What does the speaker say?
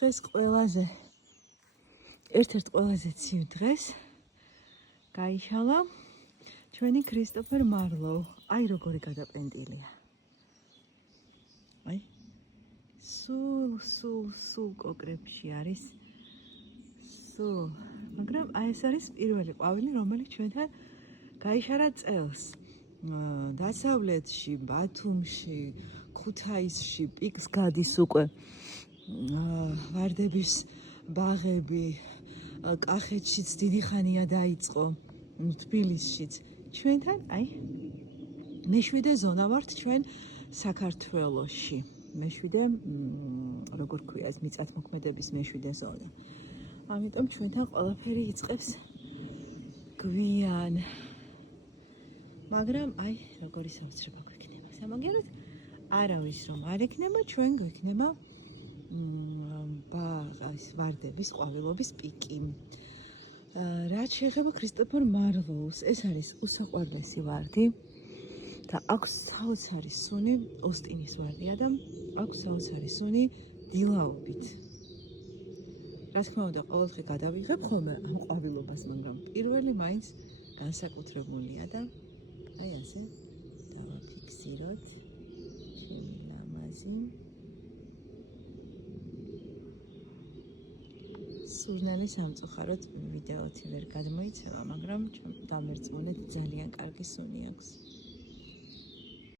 დღეს ყველაზე ერთ-ერთ ყველაზე ცივ დღეს გაიშალა ჩვენი ქრისტოფერ მარლოუ. აი როგორი გადაპენდილია. აი სულ კოკრებში არის. სულ. მაგრამ აი ეს არის პირველი ყვავილი, რომელიც ჩვენთან გაიშარა წელს. დასავლეთში, ბათუმში, ქუთაისში პიკს გადის უკვე. ვარდების ბაღები, კახეთშიც დიდი ხანია დაიწყო, თბილისშიც. ჩვენთან, აი, მეშვიდე ზონა ვართ ჩვენ საქართველოში. მეშვიდე, როგორ ქვია ეს მიწათმოქმედების მეშვიდე ზონა. ამიტომ ჩვენთან ყველაფერი იწყებს გვიან. მაგრამ, აი, როგორი საოცრება გვექნება. სამაგერად არავის რომ არ ექნება, ჩვენ გვექნება ვარდების ყვავილობის პიკი. რაც შეეხება ქრისტოფერ მარლოუს, ეს არის უსაყვარლესი ვარდი და აქვს საოცარი სუნი, ოსტინის ვარდია და აქვს საოცარი სუნი დილაობით. რა თქმა უნდა, ყოველდღე გადავიღებ ხოლმე ამ ყვავილობას, მაგრამ პირველი მაინც განსაკუთრებულია და აი ასე დავაფიქსიროთ ჩემი ლამაზი. სურნელი სამწუხაროდ ვიდეოთი ვერ გადმოიცემა, მაგრამ დამერწმუნეთ ძალიან კარგი სუნი აქვს.